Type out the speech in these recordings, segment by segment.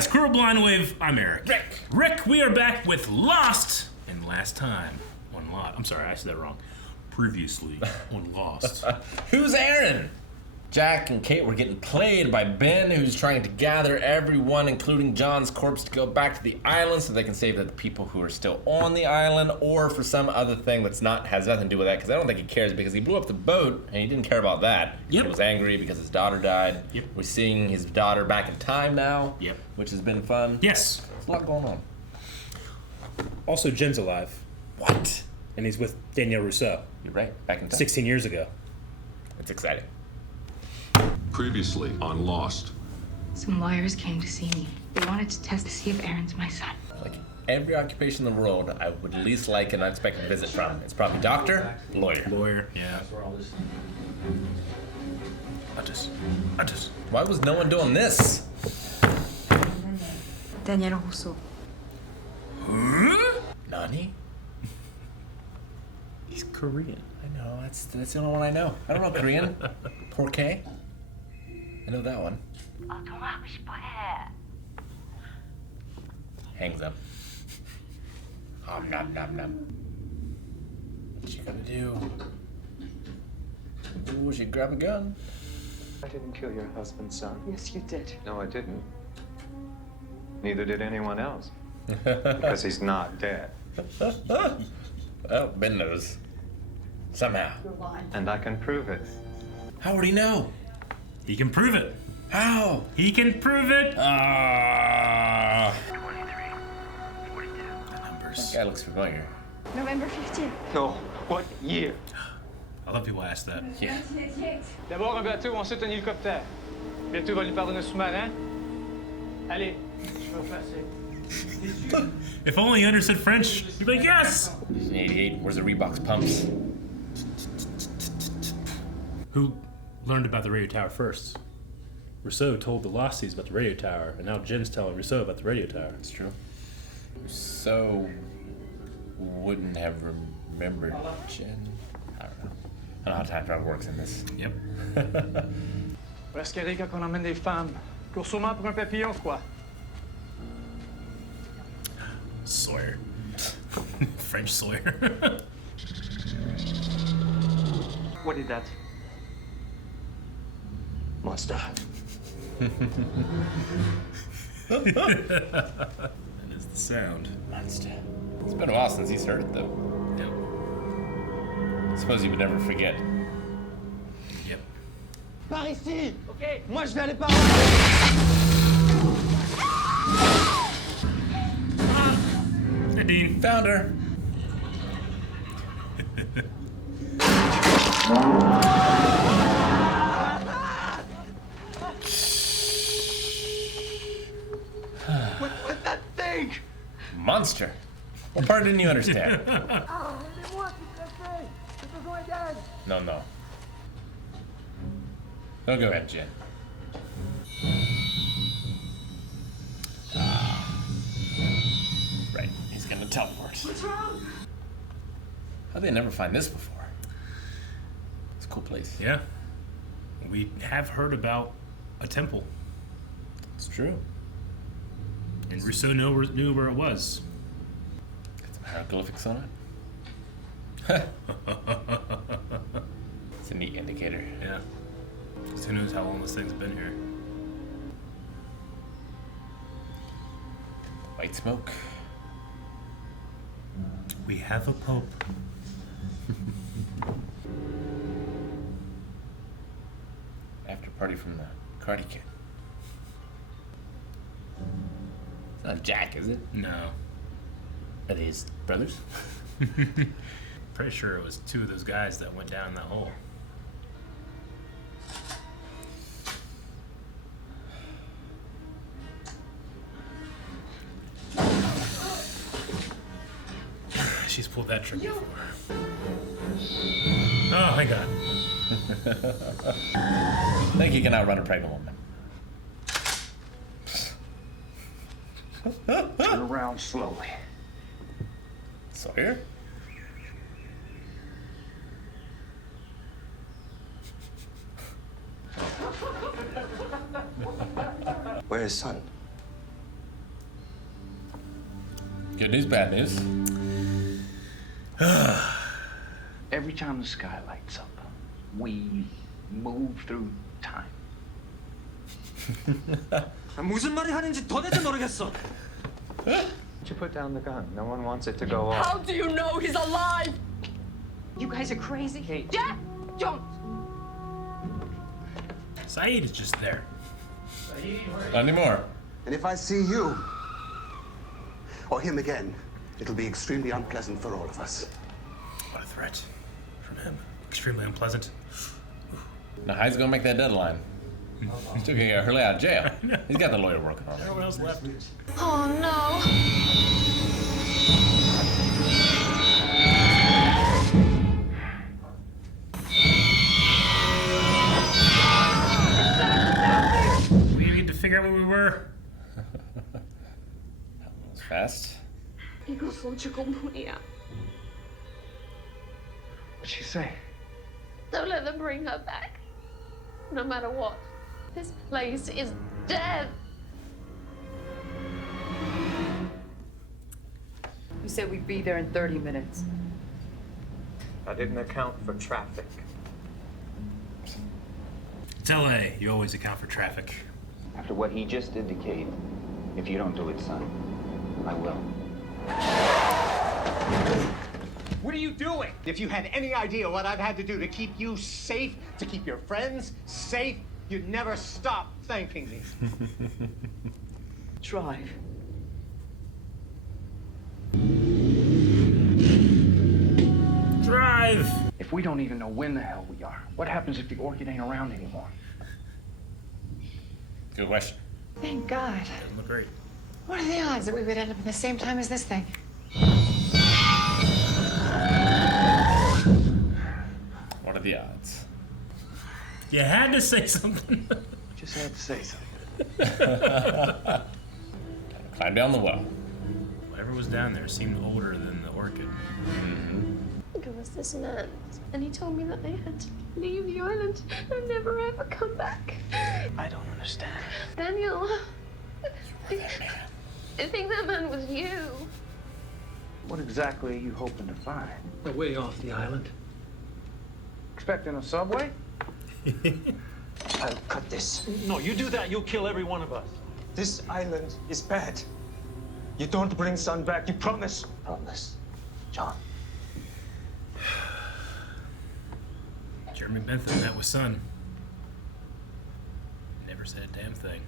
guys, Crew Blind Wave, I'm Eric. Rick, we are back with Lost and Last Time on Lost. I'm sorry, I said that wrong. Previously on Lost. Who's Aaron? Jack and Kate were getting played by Ben, who's trying to gather everyone, including John's corpse, to go back to the island so they can save the people who are still on the island, or for some other thing has nothing to do with that, because I don't think he cares, because he blew up the boat, and he didn't care about that. Yep. He was angry because his daughter died. Yep. We're seeing his daughter back in time now. Yep. Which has been fun. Yes. There's a lot going on. Also, Jen's alive, What? and he's with Danielle Rousseau You're right. Back in time. 16 years ago. It's exciting. Previously on Lost. Some lawyers came to see me. They wanted to test to see if Aaron's my son. Like every occupation in the world, I would least like an unexpected visit from. It's probably doctor, lawyer. Yeah. I just. Why was no one doing this? Danielle Rousseau. Nani? He's Korean. I know, that's the only one I know. I don't know Korean. Porqué? I know that one. Hangs up. Nom nom. What you gonna do? Ooh, she grab a gun. I didn't kill your husband's son. Yes, you did. No, I didn't. Neither did anyone else. Because he's not dead. Well, Ben knows. Somehow. And I can prove it. How would he know? He can prove it. How? He can prove it. 23, 42. The numbers. That guy looks familiar. November 15th. No, what year? I love people ask that. Yeah. D'abord un bateau, ensuite un hélicoptère. Bientôt, il va nous parler d'un sous-marin. Allez, je vais passer. If only he understood French, he'd be like, yes! He's in 88. Where's the Reeboks pumps? Who learned about the radio tower first? Rousseau told the Losties about the radio tower, and now Jen's telling Rousseau about the radio tower. It's true. So wouldn't have remembered Jen. I don't know. I don't know how time travel works in this. Yep. Parce qu'Eric, quand on emmène des femmes, court sûrement pour un papillon, quoi. Sawyer. French Sawyer. What is that? Monster. That is the sound. Monster. It's been a while since he's heard it, though. Yep. I suppose he would never forget. Yep. Par ici! Ok, moi je vais aller par Hey, Dean. Found her. What's that thing? Monster. What part didn't you understand? No. Don't go ahead, Jen. Right, he's gonna teleport. What's wrong? How'd they never find this before? It's a cool place. Yeah. We have heard about a temple, It's true. and Rousseau knew where it was. Got some hieroglyphics on it. It's a neat indicator. Yeah. Because who knows how long this thing's been here. White smoke. We have a pope. After party from the Karate Kid. It's not Jack, is it? No. Are they his brothers? Pretty sure it was two of those guys that went down in that hole. She's pulled that trick before. Oh, my God. I think he can outrun a pregnant woman. Turn around slowly. Sawyer? Where's his son? Good news, bad news. Every time the sky lights up, we move through time. 무슨 말이 하는지 도대체 모르겠어. You put down the gun. No one wants it to go off. How do you know he's alive? You guys are crazy. Kate. Jack, don't. Saeed is just there. Not anymore. And if I see you or him again, it'll be extremely unpleasant for all of us. What a threat from him. Extremely unpleasant. Now, how's he gonna make that deadline? He's still gonna get Hurley out of jail. He's got the lawyer working on it. Everyone else left. Oh no. We didn't get to figure out where we were. That was fast. 이거 소주공부야. What'd she say? Don't let them bring her back. No matter what. This place is dead. You said we'd be there in 30 minutes. I didn't account for traffic. It's LA. You always account for traffic. After what he just did to Kate, if you don't do it, son, I will. What are you doing? If you had any idea what I've had to do to keep you safe, to keep your friends safe, you'd never stop thanking me. Drive. Drive! If we don't even know when the hell we are, what happens if the orchid ain't around anymore? Good question. Thank God. Doesn't look great. What are the odds that we would end up at the same time as this thing? What are the odds? You had to say something. Just had to say something. Climb down the well. Whatever was down there seemed older than the orchid. There was this man, and he told me that they had to leave the island and never ever come back. I don't understand. Daniel, I think that man was you. What exactly are you hoping to find? A way off the island. Expecting a subway? I'll cut this. No, you do that, you'll kill every one of us. This island is bad. You don't bring son back, you promise? Promise. John. Jeremy Bentham met with Son. Never said a damn thing.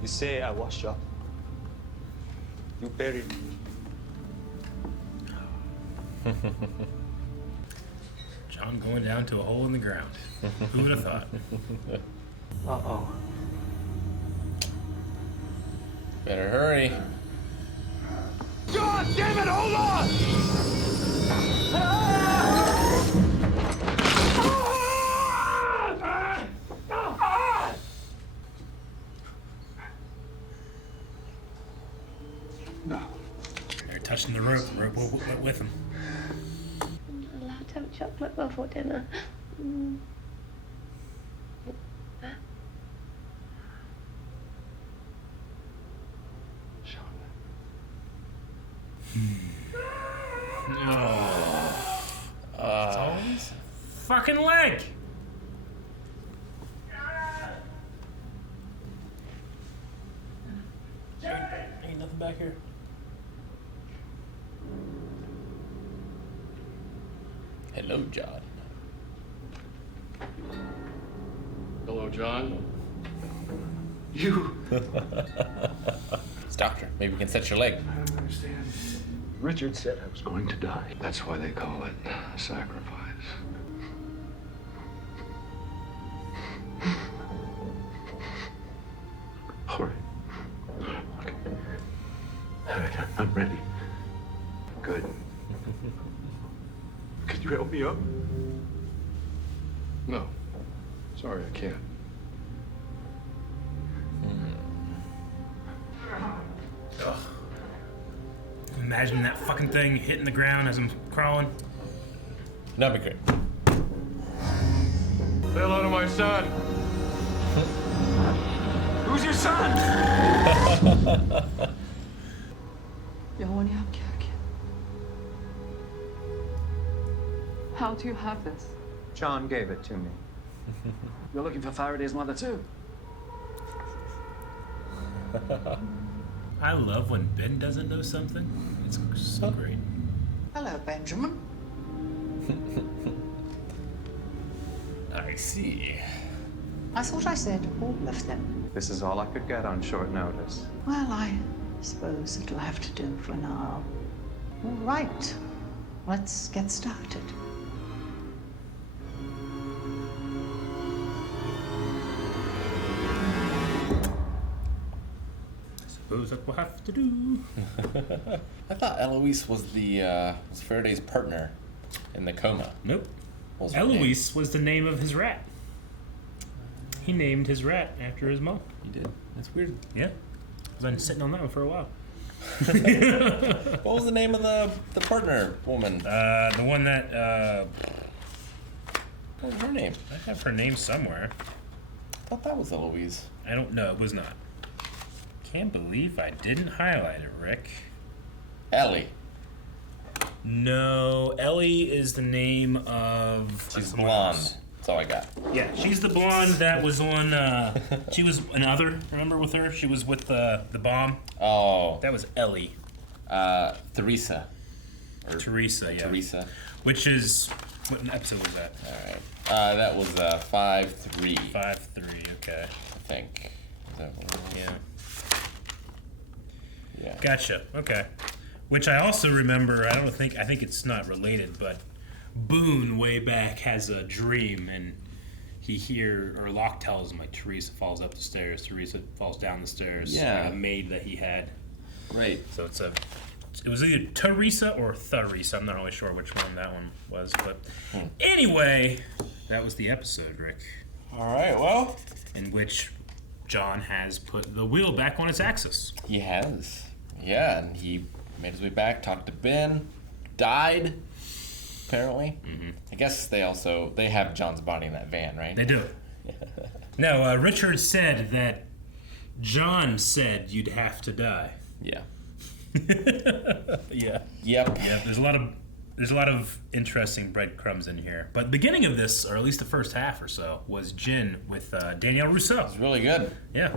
You say I washed up. You buried me. John going down to a hole in the ground. Who would have thought? Uh-oh. Better hurry. God damn it, hold on! No. They're touching the rope. The rope went with them. I'm not allowed to have chocolate before dinner. It's always fucking leg. Ain't nothing back here. Hello, John. Hello, John. You. It's doctor. Maybe we can set your leg. I don't understand. Richard said I was going to die. That's why they call it sacrifice. All right. Okay. All right, I'm ready. Good. Could you help me up? No. Sorry, I can't. Ugh. Imagine that fucking thing hitting the ground as I'm crawling. That'd be great. Say hello to my son. Who's your son? 영원히 함께하길. How do you have this? John gave it to me. You're looking for Faraday's mother, too? I love when Ben doesn't know something. It's so great. Hello, Benjamin. I see. I thought I said all of them. This is all I could get on short notice. Well, I suppose it'll have to do for now. All right, let's get started. Suppose that we'll have to do. I thought Eloise was was Faraday's partner in the coma. Nope. What was her name? Eloise was the name of his rat. He named his rat after his mom. He did. That's weird. Yeah. I've been sitting on that one for a while. What was the name of the partner woman? The one that, What was her name? I have her name somewhere. I thought that was Eloise. I don't know. It was not. Can't believe I didn't highlight it, Rick. Ellie. No, Ellie is the name of... She's blonde. That's all I got. Yeah, she's the blonde that was on, she was another, remember with her? She was with the bomb. Oh. That was Ellie. Theresa. Teresa, yeah. Teresa. Which is, what episode was that? Alright. That was 5-3. 5-3, okay. I think. Is that what it was? Yeah. Yeah. Gotcha, okay. Which I also remember, I think it's not related, but Boone way back has a dream and Locke tells him like Teresa falls up the stairs, Teresa falls down the stairs. Yeah. A maid that he had. Right. So it was either Teresa or Theresa. I'm not really sure which one that one was, but anyway, that was the episode, Rick. All right, well. In which John has put the wheel back on its axis. He has. Yeah, and he made his way back, talked to Ben, died, apparently. Mm-hmm. I guess they have John's body in that van, right? They do. No, Richard said that John said you'd have to die. Yeah. Yeah. Yep. Yeah, there's a lot of interesting breadcrumbs in here. But the beginning of this, or at least the first half or so, was Jin with Danielle Rousseau. It's really good. Yeah.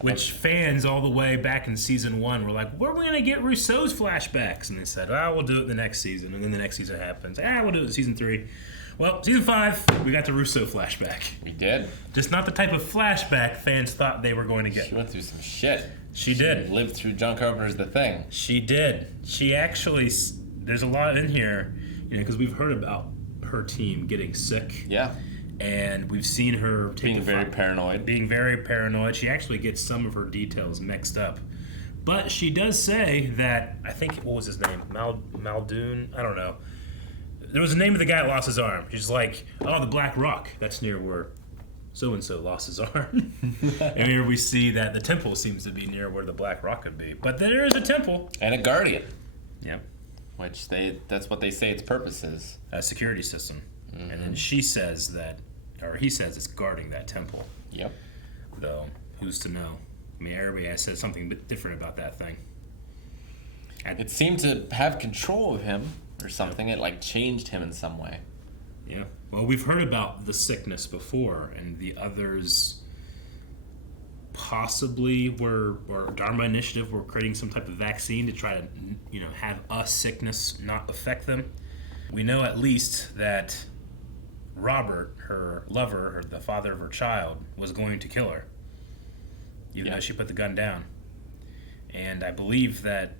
Which fans all the way back in season 1 were like, where are we going to get Rousseau's flashbacks? And they said, we'll do it the next season. And then the next season happens. We'll do it in season 3. Well, season 5, we got the Rousseau flashback. We did. Just not the type of flashback fans thought they were going to get. She went through some shit. She did. Lived through John Carpenter's The Thing. She did. She actually, there's a lot in here, because we've heard about her team getting sick. Yeah. And we've seen her being very paranoid. She actually gets some of her details mixed up. But she does say that, I think, what was his name? Muldoon? I don't know. There was the name of the guy that lost his arm. She's like, the Black Rock. That's near where so-and-so lost his arm. And here we see that the temple seems to be near where the Black Rock could be. But there is a temple. And a guardian. Yep. Which that's what they say its purpose is. A security system. Mm-hmm. And then she says he says it's guarding that temple. Yep. Though, who's to know? I mean, everybody has said something a bit different about that thing. It seemed to have control of him or something. It changed him in some way. Yeah. Well, we've heard about the sickness before, and the others possibly or Dharma Initiative were creating some type of vaccine to try to, have a sickness not affect them. We know at least that Robert, her lover, or the father of her child, was going to kill her, even though she put the gun down. And I believe that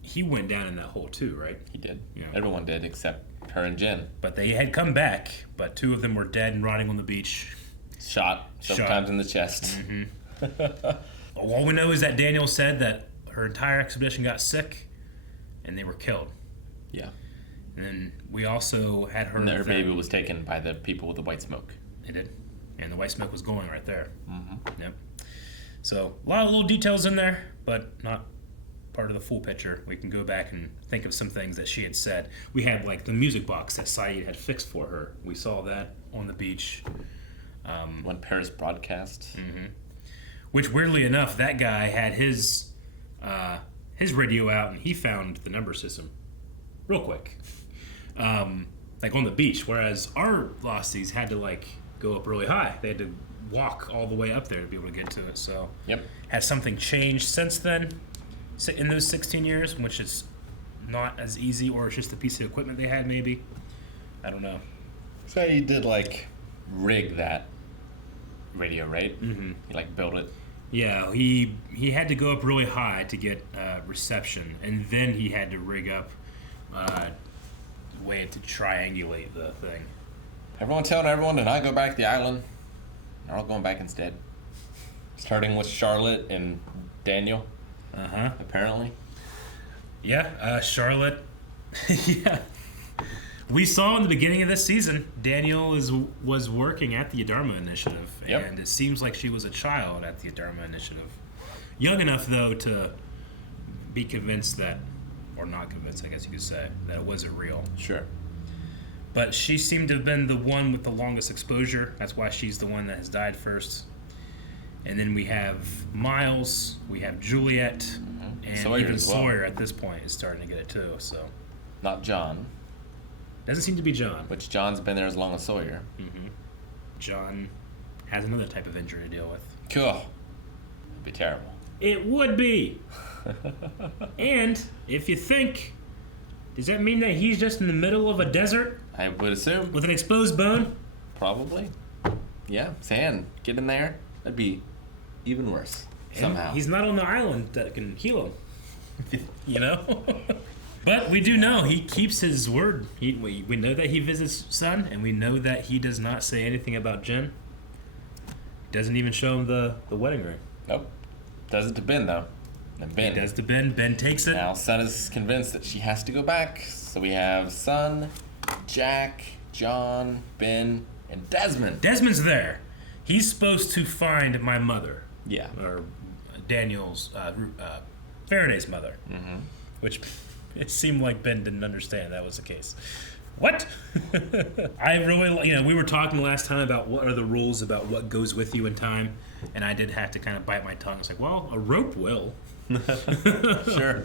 he went down in that hole too, right? He did. Yeah. Everyone did except her and Jen. But they had come back, but 2 of them were dead and rotting on the beach. Shot sometimes in the chest. Mm-hmm. All we know is that Daniel said that her entire expedition got sick and they were killed. Yeah. And then we also had her... And their baby was taken by the people with the white smoke. They did. And the white smoke was going right there. Mm-hmm. Yep. So, a lot of little details in there, but not part of the full picture. We can go back and think of some things that she had said. We had, the music box that Saeed had fixed for her. We saw that on the beach. When Paris broadcast. Mm-hmm. Which, weirdly enough, that guy had his his radio out, and he found the number system real quick, like on the beach. Whereas our losties had to like go up really high. They had to walk all the way up there to be able to get to it. So, has something changed since then? In those 16 years, which is not as easy, or it's just a piece of equipment they had, maybe. I don't know. So he did like rig that radio, right? Mm-hmm. He like built it. Yeah, he had to go up really high to get reception, and then he had to rig up a way to triangulate the thing. Everyone telling everyone to not go back to the island. They're all going back instead. Starting with Charlotte and Daniel. Apparently. Yeah, Charlotte. Yeah. We saw in the beginning of this season, Daniel was working at the Adharma Initiative, and it seems like she was a child at the Adharma Initiative. Young enough, though, to be convinced that, or not convinced, I guess you could say, that it wasn't real. Sure. But she seemed to have been the one with the longest exposure. That's why she's the one that has died first. And then we have Miles, we have Juliet, and Sawyer even as well. Sawyer at this point is starting to get it too. So Not John. Doesn't seem to be John. Which John's been there as long as Sawyer. Mm-hmm. John has another type of injury to deal with. Cool. It'd be terrible. It would be. And if you think, does that mean that he's just in the middle of a desert? I would assume. With an exposed bone? Probably. Yeah, sand. Get in there. That'd be even worse. Somehow. And he's not on the island that can heal him. You know? But we do know he keeps his word. We know that he visits Son, and we know that he does not say anything about Jen. Doesn't even show him the wedding ring. Nope. Does it to Ben, though. And Ben. He does to Ben. Ben takes it. Now Son is convinced that she has to go back. So we have Son, Jack, John, Ben, and Desmond. Desmond's there. He's supposed to find my mother. Yeah. Or Daniel's, Faraday's mother. Mm-hmm. Which it seemed like Ben didn't understand that was the case. What? I really, we were talking last time about what are the rules about what goes with you in time, and I did have to kind of bite my tongue. It's like, well, a rope will. Sure.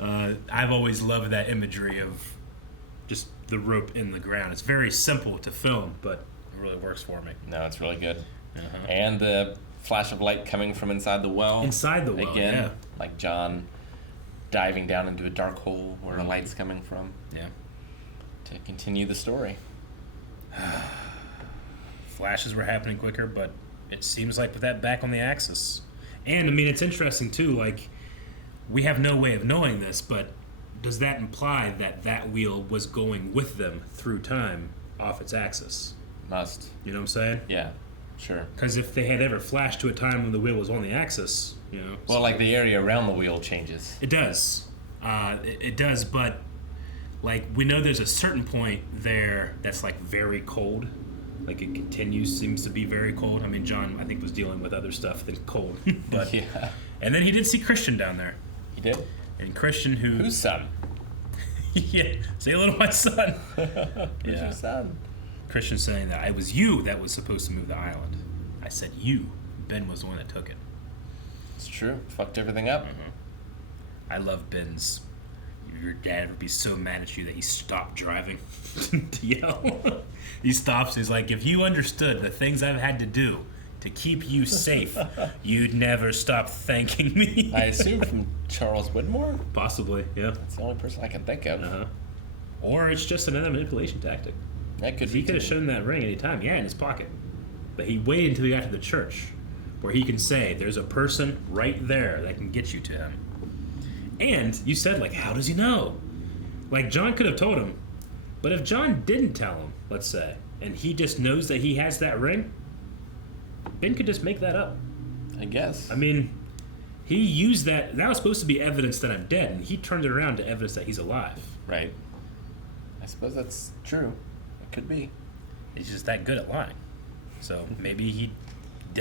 I've always loved that imagery of just the rope in the ground. It's very simple to film, but it really works for me. No, it's really good. Uh-huh. And the flash of light coming from inside the well. Inside the well, again, yeah. Like John diving down into a dark hole where the light's coming from. Yeah. To continue the story. Flashes were happening quicker, but it seems like with that back on the axis. And, I mean, it's interesting, too, like, we have no way of knowing this, but does that imply that that wheel was going with them through time off its axis? Must. You know what I'm saying? Yeah, sure. Because if they had ever flashed to a time when the wheel was on the axis, Well, like the area around the wheel changes. It does. It does, but, like, we know there's a certain point there that's, like, very cold. Like, it continues, seems to be very cold. I mean, John, I think, was dealing with other stuff than cold. But, yeah. And then he did see Christian down there. He did? And Christian who... Whose son? Yeah, say hello to my son. Who's your son? Christian saying that it was you that was supposed to move the island. I said you. Ben was the one that took it. It's true. Fucked everything up. I love Ben's... Your dad would be so mad at you that he stopped driving to yell. He stops. He's like, if you understood the things I've had to do to keep you safe, you'd never stop thanking me. I assume from Charles Widmore? Possibly, yeah. That's the only person I can think of. Uh-huh. Or it's just another manipulation tactic. That could be. He could have shown that ring any time. Yeah, in his pocket. But he waited until he got to the church, where he can say, there's a person right there that can get you to him. And you said, like, how does he know? Like, John could have told him. But if John didn't tell him, let's say, and he just knows that he has that ring, Ben could just make that up. I guess. I mean, he used that. That was supposed to be evidence that I'm dead, and he turned it around to evidence that he's alive. Right. I suppose that's true. It could be. He's just that good at lying. So maybe he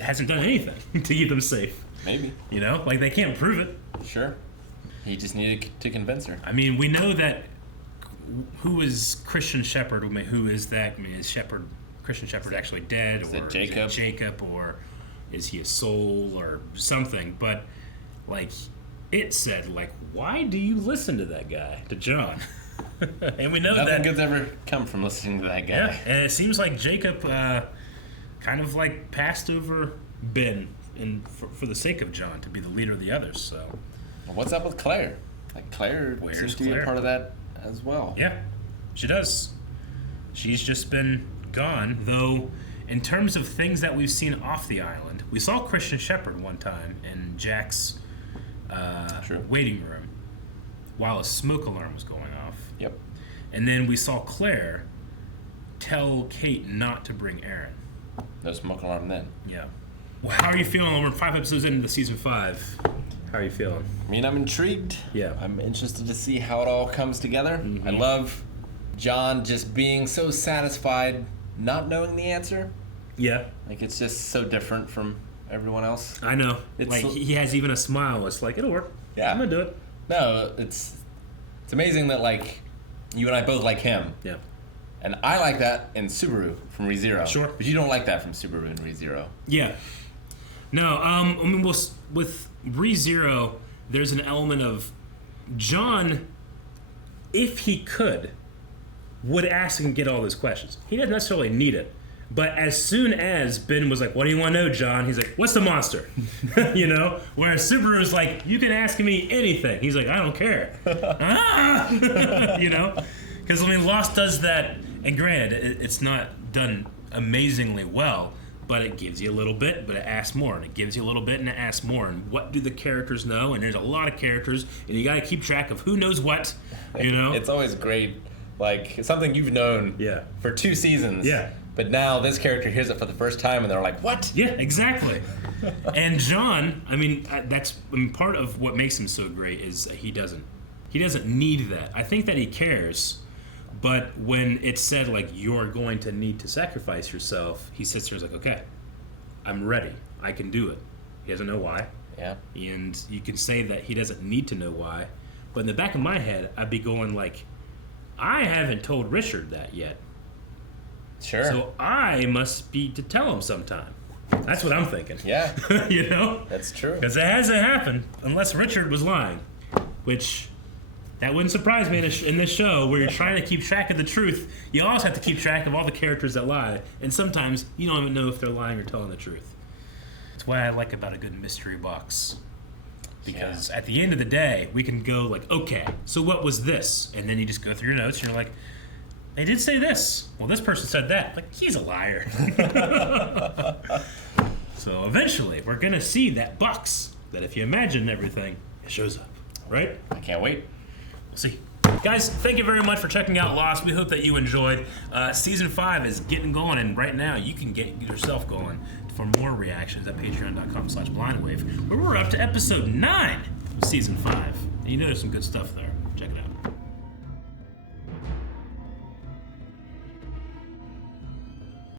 hasn't done anything to keep them safe. Maybe. Like, they can't prove it. Sure. He just needed to convince her. I mean, we know that. Who is Christian Shepherd? Who is that? I mean, is Christian Shepherd actually dead? Is or it Jacob? Is it Jacob, or is he a soul or something? But, like, it said, like, why do you listen to that guy, to John? And we know Nothing that good's ever come from listening to that guy. Yeah, and it seems like Jacob kind of like passed over Ben for the sake of John to be the leader of the others. So, What's up with Claire? Like Claire seems to be a part of that as well. Yeah, she does. She's just been gone. Though, in terms of things that we've seen off the island, we saw Christian Shepherd one time in Jack's waiting room while a smoke alarm was going off. Yep. And then we saw Claire tell Kate not to bring Aaron. No smoke alarm then. Yeah. Well, how are you feeling? We're 5 episodes into season 5. How are you feeling? I mean, I'm intrigued. Yeah. I'm interested to see how it all comes together. Mm-hmm. I love John just being so satisfied not knowing the answer. Yeah. Like, it's just so different from everyone else. I know. It's like, he has even a smile. It's like, it'll work. Yeah. I'm going to do it. No, it's amazing that, like, you and I both like him. Yeah. And I like that in Subaru from ReZero. Sure. But you don't like that from Subaru and ReZero. Yeah. No, I mean, with ReZero, there's an element of John, if he could, would ask and get all those questions. He doesn't necessarily need it. But as soon as Ben was like, what do you want to know, John? He's like, what's the monster? You know? Whereas Subaru's like, you can ask me anything. He's like, I don't care. You know? Because, I mean, Lost does that, and granted, it's not done amazingly well, but it gives you a little bit, but it asks more, and it gives you a little bit, and it asks more. And what do the characters know? And there's a lot of characters, and you got to keep track of who knows what, you know? It's always great. Like, it's something you've known for 2 seasons. Yeah. But now this character hears it for the first time, and they're like, what? Yeah, exactly. And John, I mean, part of what makes him so great is he doesn't need that. I think that he cares, but when it's said, like, you're going to need to sacrifice yourself, he sits there and is like, okay, I'm ready. I can do it. He doesn't know why. Yeah. And you can say that he doesn't need to know why, but in the back of my head, I'd be going like, I haven't told Richard that yet. Sure. So I must be to tell him sometime. That's what I'm thinking. Yeah. You know? That's true. Because it hasn't happened unless Richard was lying. Which, that wouldn't surprise me in this show where you're trying to keep track of the truth. You also have to keep track of all the characters that lie. And sometimes you don't even know if they're lying or telling the truth. That's what I like about a good mystery box. Because at the end of the day, we can go like, okay, so what was this? And then you just go through your notes and you're like, they did say this. Well, this person said that. Like, he's a liar. So eventually, we're going to see that box that if you imagine everything, it shows up. Right? I can't wait. We'll see. Guys, thank you very much for checking out Lost. We hope that you enjoyed. Season 5 is getting going, and right now you can get yourself going for more reactions at patreon.com/blindwave, where we're up to episode 9 of Season 5. And you know there's some good stuff there. Check it out.